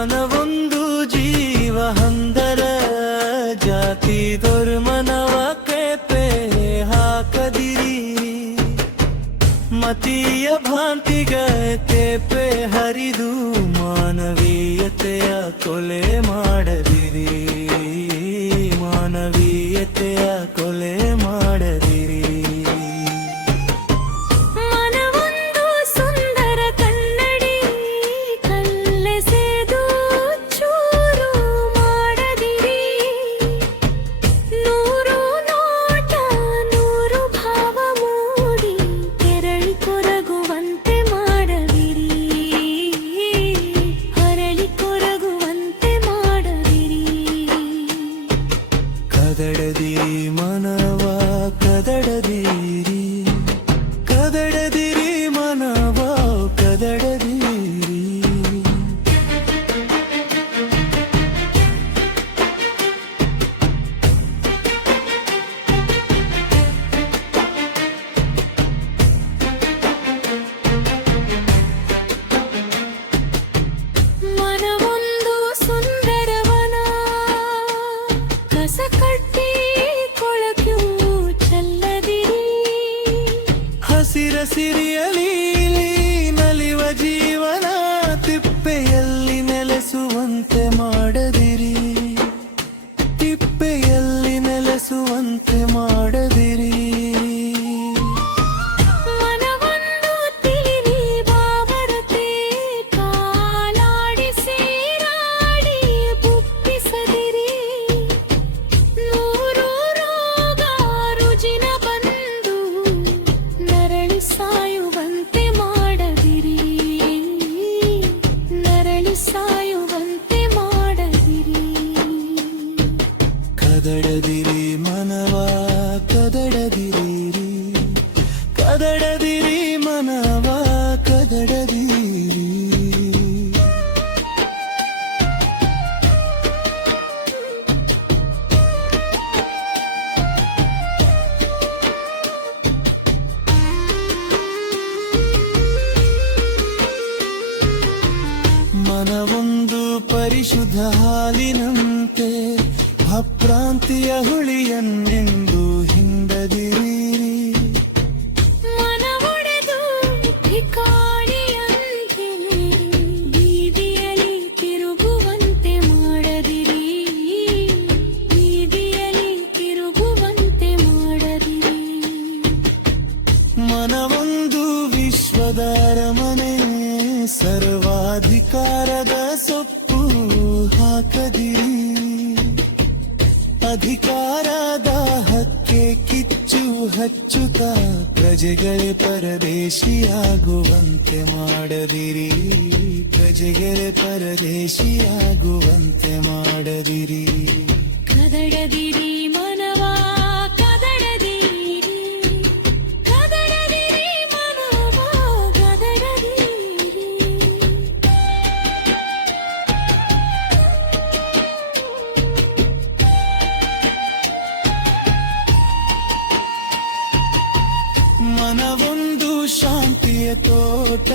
ಮನವೊಂದು ಜೀವ ಹಂದರ ಜಾತಿ ಧರ್ಮನವ ಕೇಪೆ ಹಾಕದಿರಿ ಮತೀಯ ಭಾಂತಿಗ ತೇಪೆ ಹರಿದು ಮಾನವೀಯತೆಯ ಕೊಲೆ ಮಾಡದಿರಿ ಮಾನವೀಯತೆಯ ಕೊಲೆ ಮಾಡದಿರಿ ಮನವೊಂದು ಸುಂದರ ಕನ್ನಡಿ ಕಲ್ಲೆಸೆದು ಚೂರು ಮಾಡದಿರಿ ನೂರು ನೋಟ ನೂರು ಭಾವ ಮೂಡಿ ಕೆರಳಿ ಕೊರಗುವಂತೆ ಮಾಡದಿರಿ ಹರಳಿ ಕೊರಗುವಂತೆ ಮಾಡದಿರಿ ಕದಡದಿರಿ ಮನವ ಕದಡದಿರಿ ಕದಡದಿರಿ ಮನವ ಕದಡದಿರಿ ಮನವೊಂದು ಸುಂದರವನ ಕಸ ಕಟ್ಟಿ ಕೊಳಕು ಚೆಲ್ಲದಿರಿ ಹಸಿರ ಸಿರಿಯಲಿ ನಲಿವ ಜೀವನ ತಿಪ್ಪೆಯಲ್ಲಿ ನೆಲೆಸುವಂತೆ ಮಾಡದಿರಿ ತಿಪ್ಪೆಯಲ್ಲಿ ನೆಲೆಸುವಂತೆ ಮಾಡದಿರಿ ಮನವೊಂದು ತಿಳಿರಿ ಬಾಬರತೆ ಕಾಲಾಡಿಸಿ ರಾಡಿ ಬುಪ್ಪಿಸದಿರಿ ನೂರು ರೋಗ ರುಜಿನ ಬಂದು ನರಳಿ ಸಾಯುವಂತೆ ಮಾಡದಿರಿ ನರಳಿ ಸಾಯುವಂತೆ ಮಾಡದಿರಿ ಕದಡದಿರಿ ಮನವ ಕದಡದಿರಿ ಕದಡದಿರಿ ಮನವ ಕದಡದಿರಿ ಮನವೊಂದು ಪರಿಶುದ್ಧ ಹಾಲಿನಂತೆ ಅಪ್ರಾಂತಿಯ ಹುಳಿಯನ್ನೆಂದು ಹಿಂಡದಿರಿ ಮನವೊಡೆದು ಭಿಕಾರಿಯಂತೆ ಬೀದಿಯಲ್ಲಿ ತಿರುಗುವಂತೆ ಮಾಡದಿರಿ ಬೀದಿಯಲ್ಲಿ ತಿರುಗುವಂತೆ ಮಾಡದಿರಿ ಮನವೊಂದು ವಿಶ್ವದ ಅರಮನೆ ಸರ್ವಾಧಿಕಾರದ ಸೊಪ್ಪು ಹಾಕದಿರಿ ಅಧಿಕಾರದ ಹಕ್ಕೆ ಕಿಚ್ಚು ಹಚ್ಚುತ್ತ ಪ್ರಜೆಗಳೇ ಪರದೇಶಿಯಾಗುವಂತೆ ಮಾಡದಿರಿ ಪ್ರಜೆಗಳೇ ಪರದೇಶಿಯಾಗುವಂತೆ ಮಾಡದಿರಿ ಕದಡದಿರಿ ಮನವ ಕದಡದಿರಿ ಕದಡದಿರಿ ಮನವ ಕದಡದಿರಿ ಮನವೊಂದು ಶಾಂತಿಯ ತೋಟ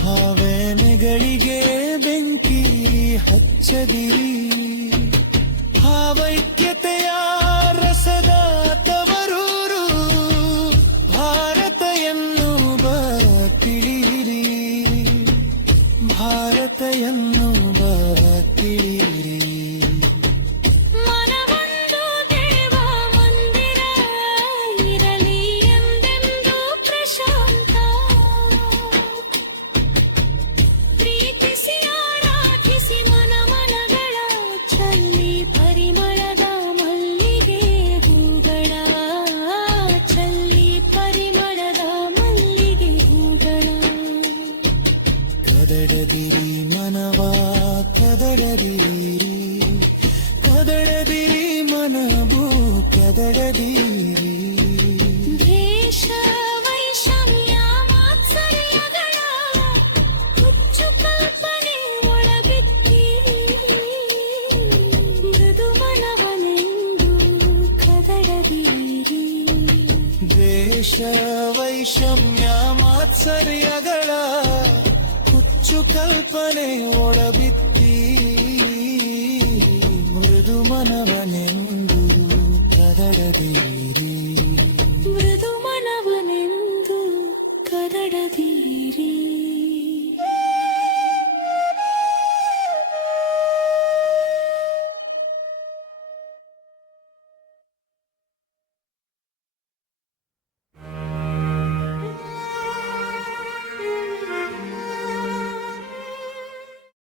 ಭಾವನೆಗಳಿಗೆ ಬೆಂಕಿ ಹಚ್ಚದಿರಿ ಭಾವೈಕ್ಯತೆಯ ರಸದ ತವರೂರು ಭಾರತ ಎನ್ನುವ ತಿಳಿಯಿರಿ ಭಾರತ ಎನ್ನುವ ತಿಳಿಯಿರಿ ಮನವೊಂದು ದೇವ ಮಂದಿರ ಇರಲಿ ಎಂದೆಂದು ಪ್ರಶಾಂತ ಪ್ರೀತಿಸಿ ಆರಾಧಿಸಿ ಮನಗಳ ಚಲ್ಲಿ ಪರಿಮಳದ ಮಲ್ಲಿಗೆ ಹೂಗಳ ಚಲ್ಲಿ ಪರಿಮಳದ ಮಲ್ಲಿಗೆ ಹೂಗಳ ಕದಡದಿರಿ ಮನವ ಕದಡದಿರಿ ಕದಡದಿರಿ ಮನವು ಕದಡದಿರಿ ದ್ವೇಷ ವೈಷಮ್ಯ ಮಾತ್ಸರ್ಯಗಳ ಹುಚ್ಚು ಕಲ್ಪನೆ ಒಳಬಿತ್ತಿ ಮೃದು ಮನವನೆಂದು ಕದಡದಿರಿ ದ್ವೇಷ ವೈಷಮ್ಯ ಮಾತ್ಸರ್ಯಗಳ ಹುಚ್ಚು ಕಲ್ಪನೆ ಒಳಬಿತ್ತಿ ಮನವನೆಂದು ಕದಡದಿರಿ